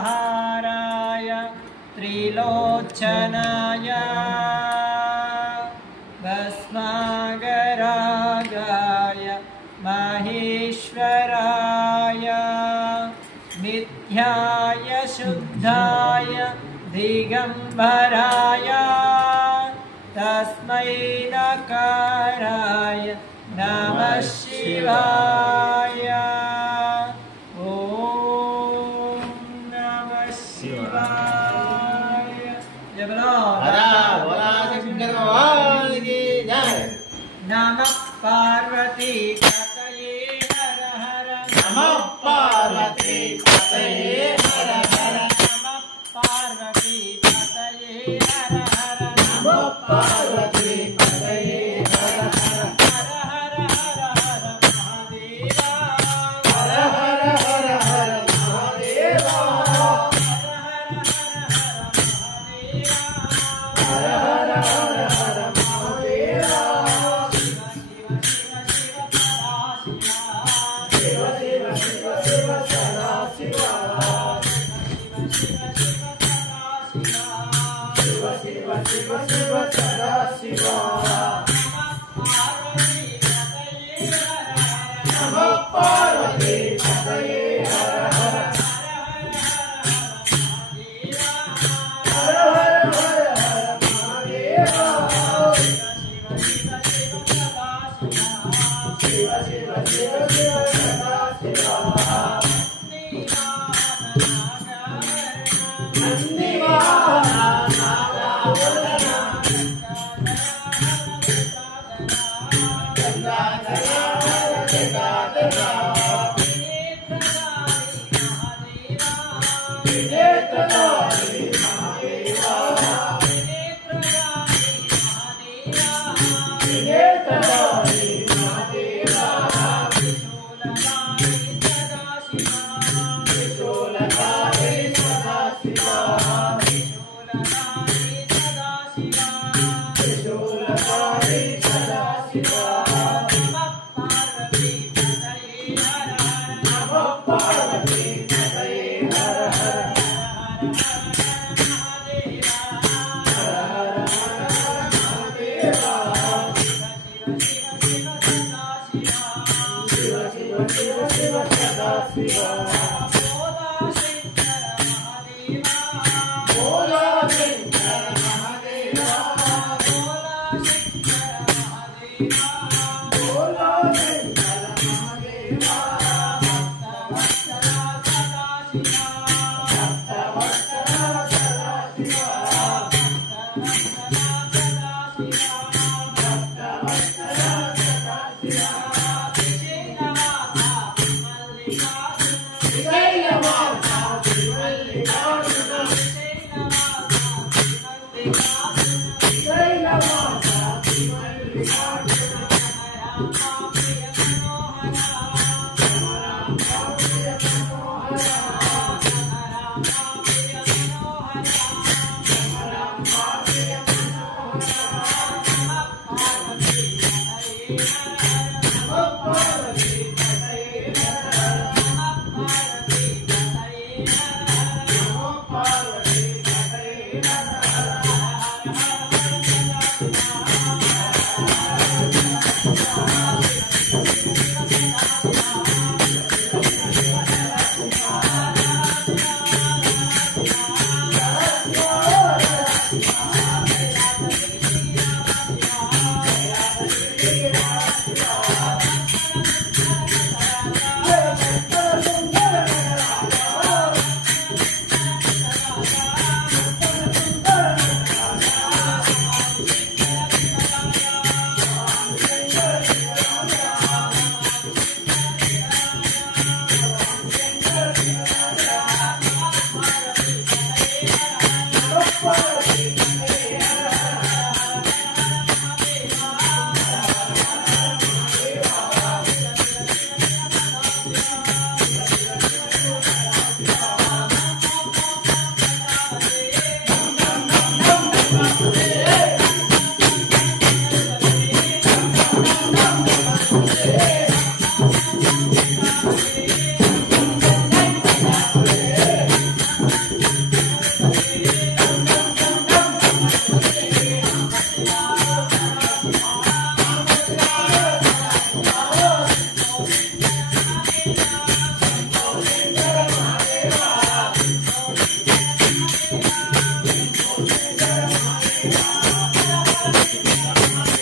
हाराय त्रिलोचनाय भस्मागरागाय महेश्वराय नित्याय शुद्धाय दिगंबराय तस्मै नकाराय नमः शिवाय। नमः पार्वती पतये हर हर नमः पार्वती पतये हर हर नमः पार्वती पतये हर हर नमः पार्वती पतये हर हर हर हर हर हर महादेवा हर हर हर हर महादेवा हर हर हर हर महादेवा शिव शिव शिव शिव सदा शिवा शिव शिव शिव शिव सदा शिवा नमः पार्वती पतये हर हर हर हर हर हर महादेवा शिव शिव शिव शिव सदा शिवा नंदी वाहना नागावरणा गंगाधरा जटाधरा त्रिनेत्रधारी महादेवा त्रिनेत्रधारी महादेवा त्रिशूलधारी सदाशिवा त्रिशूलधारी सदाशिवा नमः पार्वती पतये हर हर हर हर महादेवा शिव शिव शिव शिव सदा शिवा भोला शंकर महादेवा भोला शंकर महादेवा भक्तवत्सला सदा शिवा भक्तवत्सला सदा शिवा श्रीशैलवासा श्रीमल्लिकार्जुना श्रीशैलवासा श्रीमल्लिकार्जुना रामप्रिय मनोहरा रामप्रिय मनोहरा नमः पार्वती पतये हर हर नमः पार्वती पतये हर हर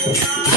महादेवा